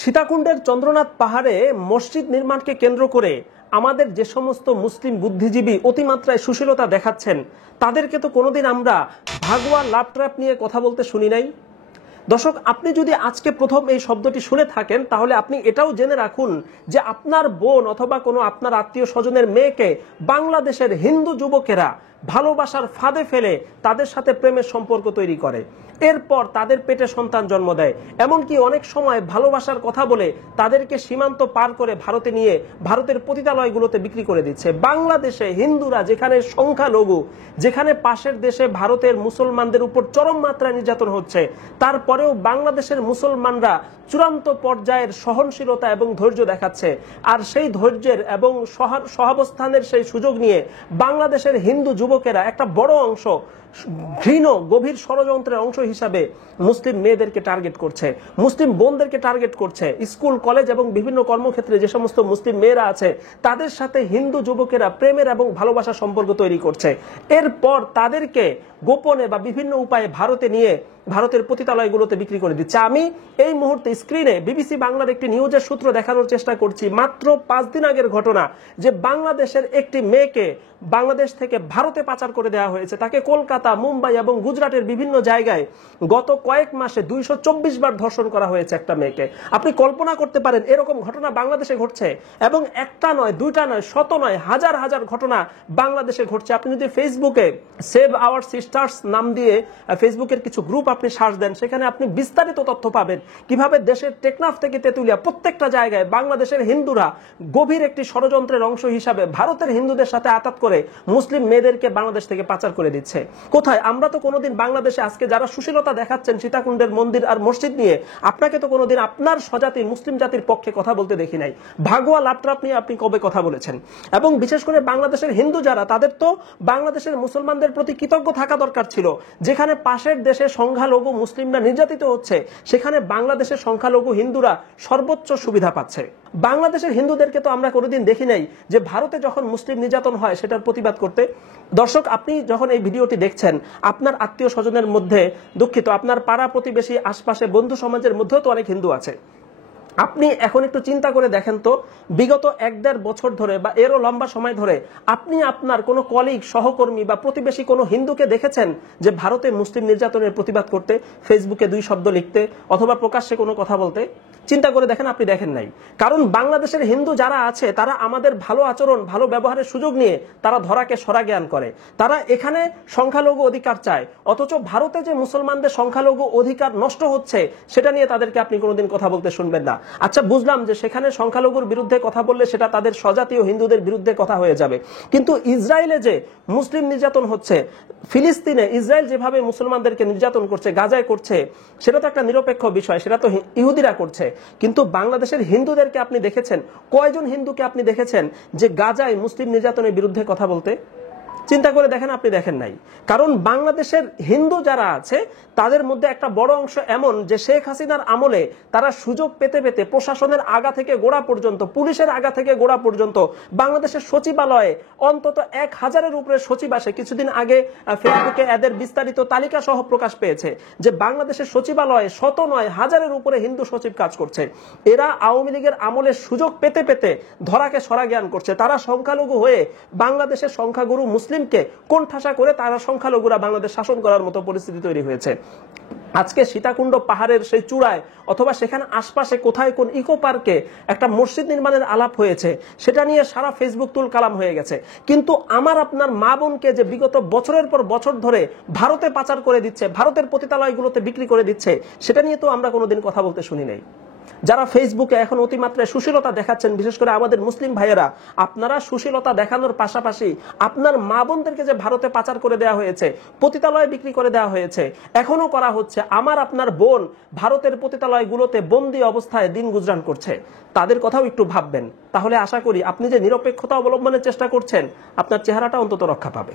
সীতাকুণ্ডের চন্দ্রনাথ পাহাড়ে মসজিদ নির্মাণকে কেন্দ্র করে আমাদের যে সমস্ত মুসলিম বুদ্ধিজীবী অতিমাত্রায় সুশীলতা দেখাচ্ছেন তাদেরকে তো কোনোদিন আমরা ভাগোয়া লাভ ট্র্যাপ নিয়ে কথা বলতে শুনি নাই। দর্শক, আপনি যদি আজকে প্রথম এই শব্দটি শুনে থাকেন তাহলে আপনি এটাও জেনে রাখুন যে আপনার বোন অথবা কোনো আপনার আত্মীয় স্বজনের মেয়েকে বাংলাদেশের হিন্দু যুবকেরা ভালোবাসার ফাঁদে ফেলে তাদের সাথে প্রেমের সম্পর্ক তৈরি করে, এরপর তাদের পেটে সন্তান জন্ম দেয়। এমনকি অনেক সময় ভালোবাসার কথা বলে তাদেরকে সীমান্ত পার করে ভারতে নিয়ে ভারতের পতিতালয়গুলোতে বিক্রি করে দিচ্ছে। বাংলাদেশে হিন্দুরা যেখানে সংখ্যালঘু, যেখানে পাশের দেশে ভারতের মুসলমানদের উপর চরম মাত্রায় নির্যাতন হচ্ছে, তারপরেও বাংলাদেশের মুসলমানরা চূড়ান্ত পর্যায়ের সহনশীলতা এবং ধৈর্য দেখাচ্ছে। আর সেই ধৈর্যের এবং সহাবস্থানের সেই সুযোগ নিয়ে বাংলাদেশের হিন্দু যুবকেরা একটা বড় অংশ ঘৃণ গভীর ষড়যন্ত্রের অংশ হিসাবে মুসলিম মেয়েদেরকে টার্গেট করছে, মুসলিম বোনদেরকে টার্গেট করছে। স্কুল কলেজ এবং বিভিন্ন কর্মক্ষেত্রে যে সমস্ত মুসলিম মেয়েরা আছে তাদের সাথে হিন্দু যুবকেরা প্রেমের এবং ভালোবাসার সম্পর্ক তৈরি করছে। এরপর তাদেরকে গোপনে বা বিভিন্ন উপায়ে ভারতে নিয়ে ভারতের পতিতালয়গুলোতে বিক্রি করে দিচ্ছে। আমি এই মুহূর্তে স্ক্রিনে বিবিসি বাংলার একটি নিউজের সূত্র দেখানোর চেষ্টা করছি। মাত্র 5 দিন আগের ঘটনা যে বাংলাদেশের একটি মেয়েকে বাংলাদেশ থেকে ভারতে পাচার করে দেওয়া হয়েছে। তাকে কলকাতা, মুম্বাই এবং গুজরাটের বিভিন্ন জায়গায় গত কয়েক মাসে 224 বার ধর্ষণ করা হয়েছে একটা মেয়েকে। আপনি কল্পনা করতে পারেন এরকম ঘটনা বাংলাদেশে ঘটছে, এবং একটা নয়, দুইটা নয়, শত নয়, হাজার হাজার ঘটনা বাংলাদেশে ঘটছে। আপনি যদি ফেসবুকে সেভ আওয়ার সিস্টার্স নাম দিয়ে ফেসবুকের কিছু গ্রুপ আপনি সার্চ দেন, সেখানে আপনি বিস্তারিত তথ্য পাবেন কিভাবে দেশের টেকনাফ থেকে তেতুলিয়া প্রত্যেকটা জায়গায় বাংলাদেশের হিন্দুরা গভীর একটি ষড়যন্ত্রের অংশ হিসাবে ভারতের হিন্দুদের সাথে আতাত করে মুসলিম মেয়েদেরকে বাংলাদেশ থেকে পাচার করে দিচ্ছে। কোথায়? আমরা তো কোনোদিন বাংলাদেশে আজকে যারা সুশীলতা দেখাচ্ছেন সীতাকুণ্ডের মন্দির আর মসজিদ নিয়ে, আপনাকে তো কোনোদিন আপনার স্বজাতি মুসলিম জাতির পক্ষে কথা বলতে দেখি নাই। ভাগোয়া লাপট্রাপ নিয়ে আপনি কবে কথা বলেছেন? এবং বিশেষ করে বাংলাদেশের হিন্দু যারা, তাদের তো বাংলাদেশের মুসলমানদের প্রতি কৃতজ্ঞ থাকা দরকার ছিল। যেখানে পাশের দেশে সংখ্যালঘু মুসলিমরা নির্যাতিত হচ্ছে, সেখানে বাংলাদেশের সংখ্যালঘু হিন্দুরা সর্বোচ্চ সুবিধা পাচ্ছে। বাংলাদেশের হিন্দুদেরকে তো আমরা কোনোদিন দেখি নাই যে ভারতে যখন মুসলিম নির্যাতন হয় সেটার প্রতিবাদ করতে। দর্শক, আপনি যখন এই ভিডিওটি দেখছেন, আপনার আত্মীয় স্বজনের মধ্যে, দুঃখিত, আপনার পাড়া প্রতিবেশী আশপাশে বন্ধু সমাজের মধ্যেও তো অনেক হিন্দু আছে। আপনি এখন একটু চিন্তা করে দেখেন তো, বিগত 1-1.5 বছর ধরে বা এরও লম্বা সময় ধরে আপনি আপনার কোনো কলিগ, সহকর্মী বা প্রতিবেশী কোনো হিন্দুকে দেখেছেন যে ভারতে মুসলিম নির্যাতনের প্রতিবাদ করতে, ফেসবুকে 2 শব্দ লিখতে অথবা প্রকাশ্যে কোনো কথা বলতে? চিন্তা করে দেখেন, আপনি দেখেন নাই। কারণ বাংলাদেশের হিন্দু যারা আছে তারা আমাদের ভালো আচরণ, ভালো ব্যবহারের সুযোগ নিয়ে তারা ধরাকে সরা জ্ঞান করে। তারা এখানে সংখ্যালঘু অধিকার চায়, অথচ ভারতে যে মুসলমানদের সংখ্যালঘু অধিকার নষ্ট হচ্ছে সেটা নিয়ে তাদেরকে আপনি কোনোদিন কথা বলতে শুনবেন না। আচ্ছা, বুঝলাম যে সেখানে সংখ্যালঘুর বিরুদ্ধে কথা বললে সেটা তাদের স্বজাতীয় হিন্দুদের বিরুদ্ধে কথা হয়ে যাবে, কিন্তু ইসরায়েলে যে মুসলিম নির্যাতন হচ্ছে, ফিলিস্তিনে ইসরায়েল যেভাবে মুসলমানদেরকে নির্যাতন করছে, গাজায় করছে, সেটা তো একটা নিরপেক্ষ বিষয়, সেটা তো ইহুদিরা করছে। কিন্তু বাংলাদেশের হিন্দুদেরকে আপনি দেখেছেন? কয়জন হিন্দুকে আপনি দেখেছেন যে গাজায় মুসলিম নির্যাতনের বিরুদ্ধে কথা বলতে? চিন্তা করে দেখেন, আপনি দেখেন নাই। কারণ বাংলাদেশের হিন্দু যারা আছে তাদের মধ্যে একটা বড় অংশ এমন যে শেখ হাসিনার আমলে তারা সুযোগ পেতে পেতে প্রশাসনের আগা থেকে গোড়া পর্যন্ত, পুলিশের আগা থেকে গোড়া পর্যন্ত, বাংলাদেশের সচিবালয়ে অন্তত 1000-এর উপরে সচিব আসে। কিছুদিন আগে ফেসবুকে এদের বিস্তারিত তালিকা সহ প্রকাশ পেয়েছে যে বাংলাদেশের সচিবালয়ে শত নয়, হাজারের উপরে হিন্দু সচিব কাজ করছে। এরা আওয়ামী লীগের আমলে সুযোগ পেতে পেতে ধরাকে সরা জ্ঞান করছে। তারা সংখ্যালঘু হয়ে বাংলাদেশের সংখ্যাগুরু মুসলিমকে কোণঠাসা করে তারা সংখ্যালঘুরা বাংলাদেশ শাসন করার মতো পরিস্থিতি তৈরি হয়েছে। আজকে সীতাকুণ্ড পাহাড়ের সেই চূড়ায় অথবা সেখানে আশপাশে কোথায় কোন ইকো পার্কে একটা মসজিদ নির্মাণের আলাপ হয়েছে, সেটা নিয়ে সারা ফেসবুক তুল কালাম হয়ে গেছে। কিন্তু আমার আপনার মা বোনকে যে বিগত বছরের পর বছর ধরে ভারতে পাচার করে দিচ্ছে, ভারতের পতিতালয়গুলোতে বিক্রি করে দিচ্ছে, সেটা নিয়ে তো আমরা কোনোদিন কথা বলতে শুনি নাই। যারা ফেসবুকে এখন অতিমাত্রায় সুশীলতা দেখাচ্ছেন, বিশেষ করে আমাদের মুসলিম ভাইয়েরা, আপনারা সুশীলতা দেখানোর পাশাপাশি আপনার মা বোনদেরকে যে ভারতে পাচার করে দেওয়া হয়েছে, পতিতালয়ে বিক্রি করে দেওয়া হয়েছে, এখনো করা হচ্ছে, আমার আপনার বোন ভারতের পতিতালয়গুলোতে বন্দী অবস্থায় দিন গুজরান করছে, তাদের কথাও একটু ভাববেন। তাহলে আশা করি আপনি যে নিরপেক্ষতা অবলম্বনের চেষ্টা করছেন, আপনার চেহারাটা অন্তত রক্ষা পাবে।